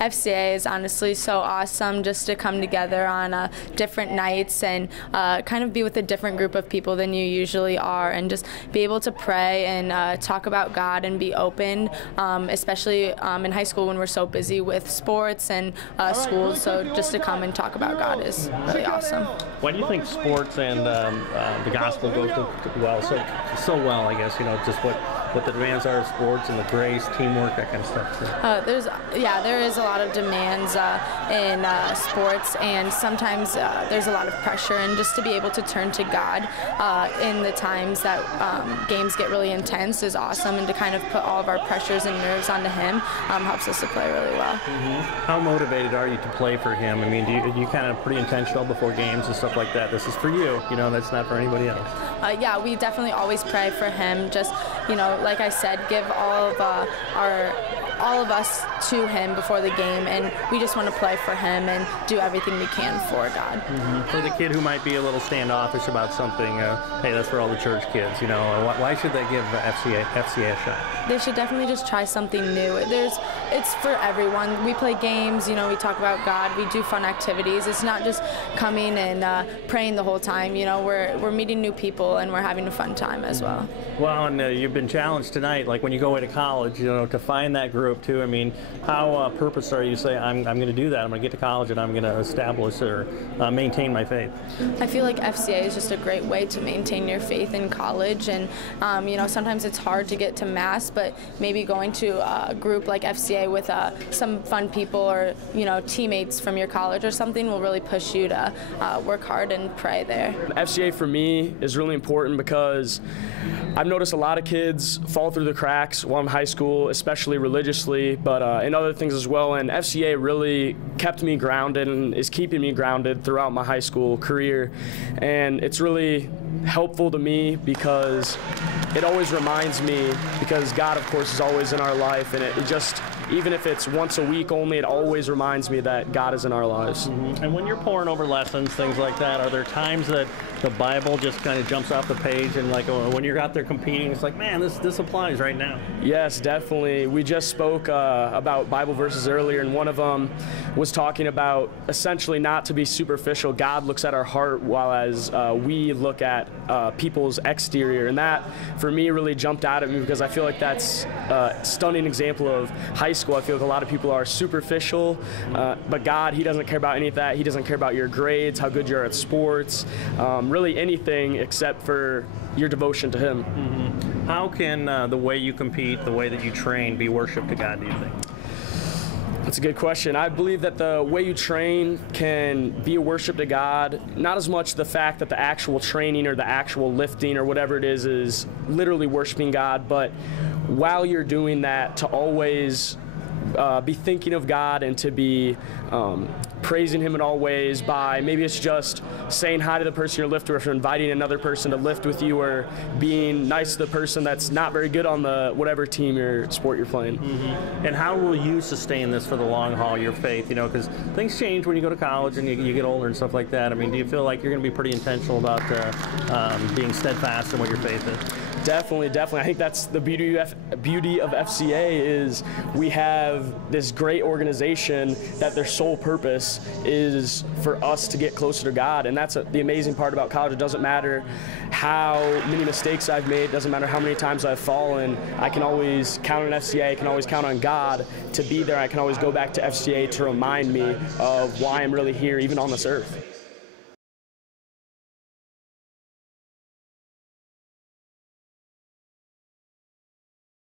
FCA is honestly so awesome just to come together on different nights and kind of be with a different group of people than you usually are, and just be able to pray and talk about God and be open, especially in high school when we're so busy with sports and school. So just to come and talk about God is really awesome. Why do you think sports and the gospel go so well, I guess, just what the demands are of sports and the grace, teamwork, that kind of stuff? There is a lot of demands in sports, and sometimes there's a lot of pressure, and just to be able to turn to God in the times that games get really intense is awesome, and to kind of put all of our pressures and nerves onto Him helps us to play really well. How motivated are you to play for Him? I mean, do you kind of pretty intentional before games and stuff like that? This is for you, that's not for anybody else. Yeah, we definitely always pray for Him. Just, like I said, give all of us to Him before the game, and we just want to play for Him and do everything we can for God. For the kid who might be a little standoffish about something, hey, that's for all the church kids, why should they give FCA a shot? They should definitely just try something new. It's for everyone. We play games, we talk about God, we do fun activities. It's not just coming and praying the whole time. We're meeting new people, and we're having a fun time as well. Well, and you've been challenged tonight, like when you go away to college, to find that group too. I mean, how purpose are you say, I'm going to do that, I'm going to get to college and I'm going to establish or maintain my faith? I feel like FCA is just a great way to maintain your faith in college, and sometimes it's hard to get to Mass, but maybe going to a group like FCA with some fun people or teammates from your college or something will really push you to work hard and pray there. FCA for me is really important because I've noticed a lot of kids fall through the cracks while in high school, especially religiously, but in other things as well. And FCA really kept me grounded and is keeping me grounded throughout my high school career. And it's really helpful to me because it always reminds me, because God, of course, is always in our life, and it just, even if it's once a week only, it always reminds me that God is in our lives. And when you're pouring over lessons, things like that, are there times that the Bible just kind of jumps off the page, and like when you're out there competing, it's like, man, this applies right now? Yes, definitely. We just spoke about Bible verses earlier, and one of them was talking about essentially not to be superficial. God looks at our heart, while as we look at people's exterior, and that for me really jumped out at me because I feel like that's a stunning example of high school. I feel like a lot of people are superficial, but God, He doesn't care about any of that. He doesn't care about your grades, how good you are at sports, really anything except for your devotion to Him. How can the way you compete, the way that you train, be worship to God, do you think? That's a good question. I believe that the way you train can be a worship to God, not as much the fact that the actual training or the actual lifting or whatever it is literally worshiping God, but while you're doing that, to always be thinking of God and to be praising Him in all ways by, maybe it's just saying hi to the person you're lifting, or if you're inviting another person to lift with you, or being nice to the person that's not very good on the whatever team or sport you're playing. And how will you sustain this for the long haul, your faith? Because things change when you go to college and you get older and stuff like that. I mean, do you feel like you're going to be pretty intentional about being steadfast in what your faith is? Definitely. I think that's the beauty of FCA is we have this great organization that their sole purpose is for us to get closer to God, and that's the amazing part about college. It doesn't matter how many mistakes I've made, it doesn't matter how many times I've fallen, I can always count on FCA, I can always count on God to be there, I can always go back to FCA to remind me of why I'm really here, even on this earth.